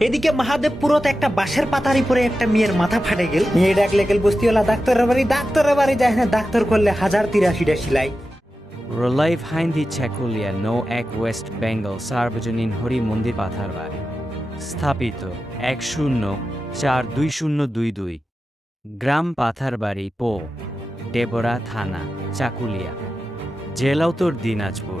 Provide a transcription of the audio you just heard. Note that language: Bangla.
এদিকে মহাদেবপুরত একটা বাঁশের পাতারি পরে একটা মেয়ের মাথা ফাটে গেল। মেয়ে ডাকলে গেল বস্তিওয়ালা ডাক্তারের বাড়ি ডাক্তারের বাড়ি যায় না, ডাক্তার করলে হাজার তিরাশিটা সিলাই। Relive Hindi Chakulia No এক ওয়েস্ট বেঙ্গল সার্বজনীন হরি মন্দির পাথারবাড়ি স্থাপিত এক শূন্য চার দুই শূন্য দুই দুই গ্রাম পাথারবাড়ি পো ডেবরা থানা চাকুলিয়া জেলা উত্তর দিনাজপুর